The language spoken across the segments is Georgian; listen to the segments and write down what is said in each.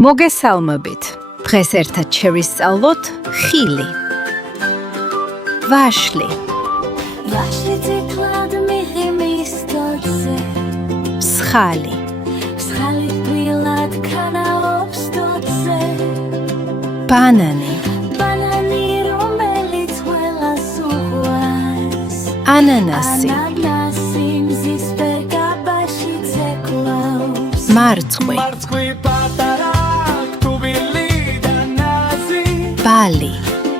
მოგესალმებით. დღეს ერთად შევისწავლოთ ხილი. ვაშლი. ვაშლი წითლად მიღიმის დოძე. მსხალი. მსხალი თბილად ქანაობს დოძე. ბანანი. ბანანი რომელიც ყველას უყვარს. ანანასი. ანანასი მზის ფერგაბაში ცეკვავს. მარწყვი. მარწყვი პატარა კტუბილი და ნაზი ბალი.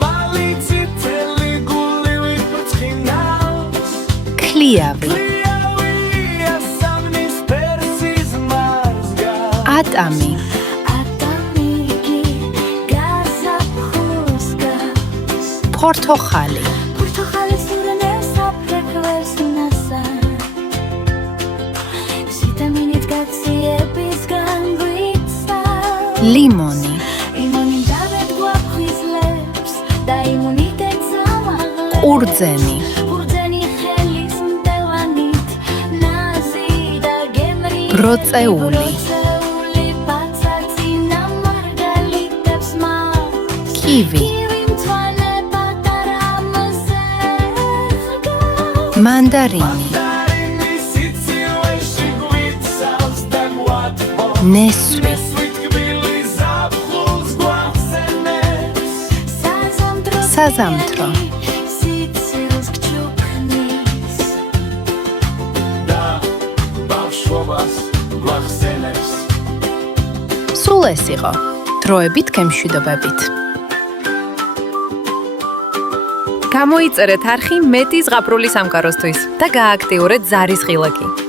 ბალი წითელი გულივი ბრწყინავს ქლიავი. ქლიავია სამნის ფერსის მარსგავს ატამი. ატამიგი გაზაფხულს გავს. ფორთოხალი. ფორთოხალის ურნებს აფრექვევს ნასან. ვიტამინით გაციების განგვიცავს. ლიმონი. იმონი დავედ გვაფხიზლებს და იმუნიტეტს ამაღლებს. ყურძენი. ყურძენი ხელის მტევანით ნაზი და გემრი ბროწეული. ბროწეული პაცაცინა მარგალიტებს მას. კივი. კივი მწვანე პატარა მზეს გავს. მანდარინი. დარინი სიცივეში გვიცავს და გვატყობს ნესვი. ნესვი თბილი ზაფხულს გვახსენებს საზამთრო. სიცილს გჩუქნის. და ბავშვობას გვახსენებს სულ ეს იყო. დროებით გემშვიდობებით. გამოიწერეთ არხი მეტი ზღაპრული სამყაროსთვის და გააქტიურეთ ზარის ღილაკი.